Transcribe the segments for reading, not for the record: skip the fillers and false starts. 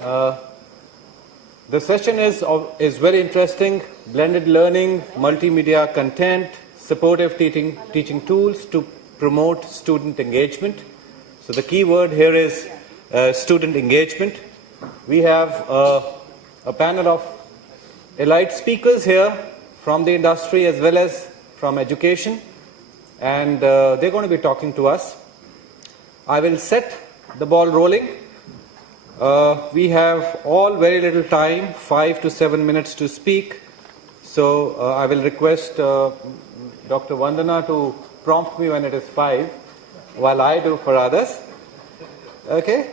Uh, the session is very interesting. Blended learning, multimedia content, supportive teaching tools to promote student engagement. So the key word here is student engagement. We have a panel of elite speakers here from the industry as well as from education, and they're going to be talking to us. I will set the ball rolling. We have all very little time, 5 to 7 minutes to speak. So I will request Dr. Vandana to prompt me when it is 5, while I do for others. Okay?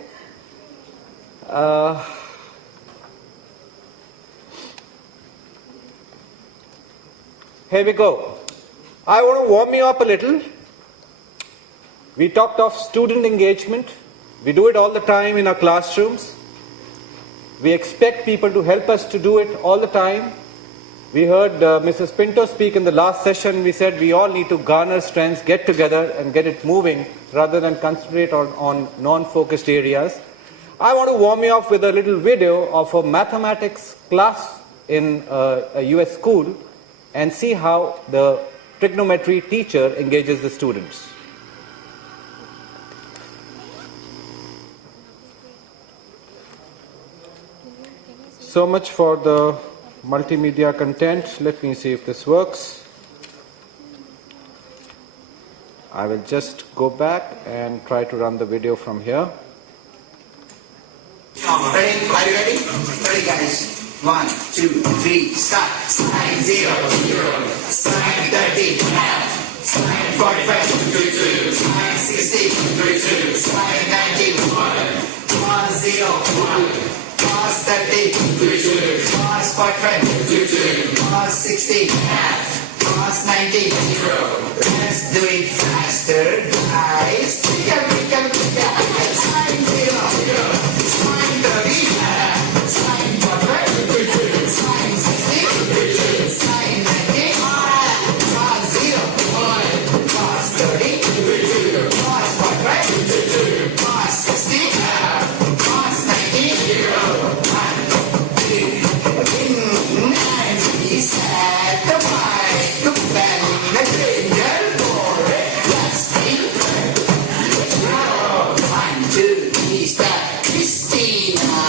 Here we go. I want to warm you up a little. We talked of student engagement. We do it all the time in our classrooms. We expect people to help us to do it all the time. We heard Mrs. Pinto speak in the last session. We said we all need to garner strengths, get together and get it moving rather than concentrate on non-focused areas. I want to warm you up with a little video of a mathematics class in a US school and see how the trigonometry teacher engages the students. So much for the multimedia content. Let me see if this works. I will just go back and try to run the video from here. Ready? Are you ready? Ready, guys. 1, 2, 3, start. Sine 0, 0. Sine 30, half. Sine 45, 2, 2. Sine 60, 3, 2. Sine 90, 1. Cos 0, 1. Cos 30, 2. Cos 45, 2. Cos 60, half. Cos 90, 0. Let's do it faster, guys. Sine 0, 0. Sine 30, half. Sine 45, 2. Sine 60, 3. Sine 90, Cos 0, 1. Cos 30, 2. Cos 45, 2. Cos 60, half. Cos 90, 0. 1, 2. 9, set the mic, the band, the finger, for it. Let's be 1, 2, 3, start. Christina,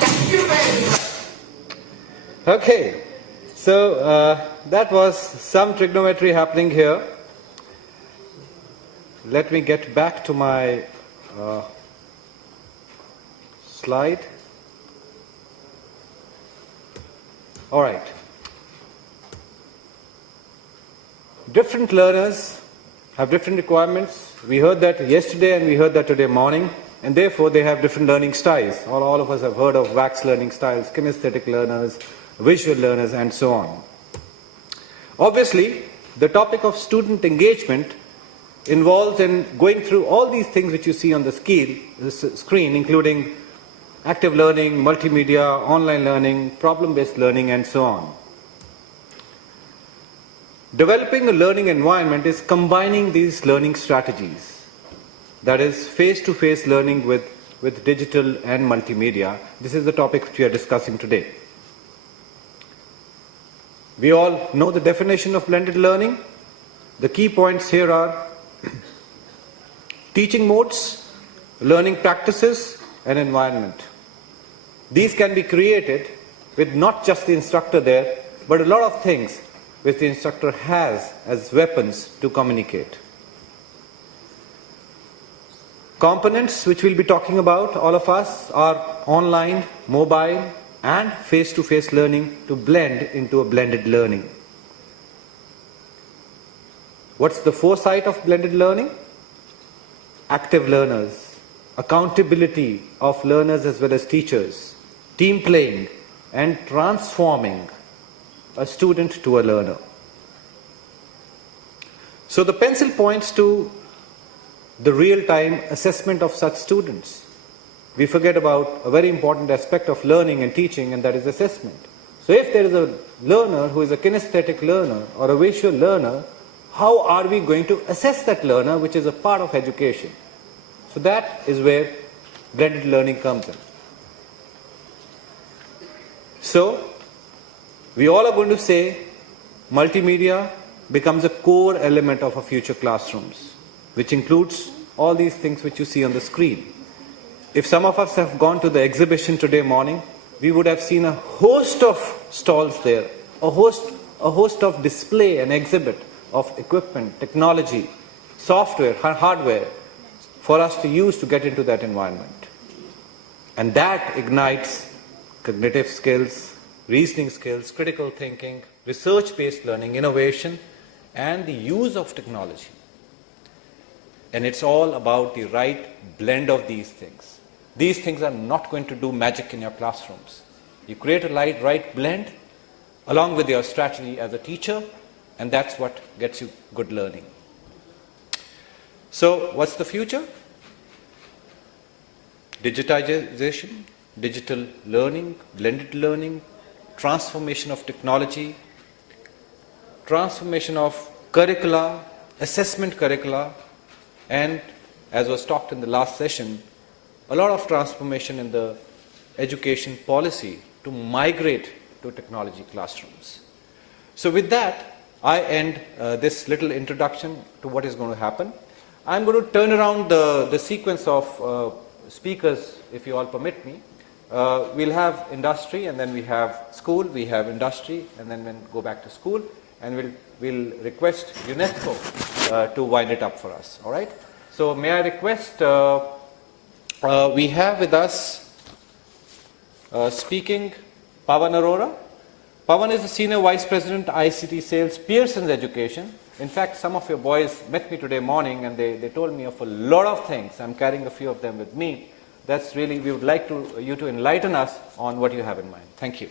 thank you very much. Okay, so that was some trigonometry happening here. Let me get back to my slide. All right. Different learners have different requirements. We heard that yesterday and we heard that today morning, and therefore they have different learning styles. All of us have heard of wax learning styles, kinesthetic learners, visual learners, and so on. Obviously, the topic of student engagement involves in going through all these things which you see on the screen, including active learning, multimedia, online learning, problem-based learning, and so on. Developing a learning environment is combining these learning strategies. That is face-to-face learning with digital and multimedia. This is the topic which we are discussing today. We all know the definition of blended learning. The key points here are teaching modes, learning practices, and environment. These can be created with not just the instructor there, but a lot of things which the instructor has as weapons to communicate. Components which we'll be talking about, all of us, are online, mobile, and face-to-face learning to blend into a blended learning. What's the foresight of blended learning? Active learners, accountability of learners as well as teachers, team playing, and transforming a student to a learner. So the pencil points to the real-time assessment of such students. We forget about a very important aspect of learning and teaching, and that is assessment. So if there is a learner who is a kinesthetic learner or a visual learner, how are we going to assess that learner, which is a part of education? So that is where blended learning comes in. So, we all are going to say multimedia becomes a core element of our future classrooms, which includes all these things which you see on the screen. If some of us have gone to the exhibition today morning, we would have seen a host of stalls there, a host of display and exhibit of equipment, technology, software, hardware for us to use to get into that environment. And that ignites cognitive skills, reasoning skills, critical thinking, research-based learning, innovation, and the use of technology. And it's all about the right blend of these things. These things are not going to do magic in your classrooms. You create a right blend along with your strategy as a teacher, and that's what gets you good learning. So, what's the future? Digitization, digital learning, blended learning, transformation of technology, transformation of curricula, assessment curricula, and as was talked in the last session, a lot of transformation in the education policy to migrate to technology classrooms. So with that, I end this little introduction to what is going to happen. I'm going to turn around the sequence of speakers, if you all permit me. We'll have industry, and then we have school, we have industry, and then we'll go back to school, and we'll request UNESCO to wind it up for us. All right? So may I request, we have with us speaking Pawan Arora. Pawan is the Senior Vice President, ICT Sales, Pearson's Education. In fact, some of your boys met me today morning and they told me of a lot of things. I'm carrying a few of them with me. That's really, we would like you to enlighten us on what you have in mind. Thank you.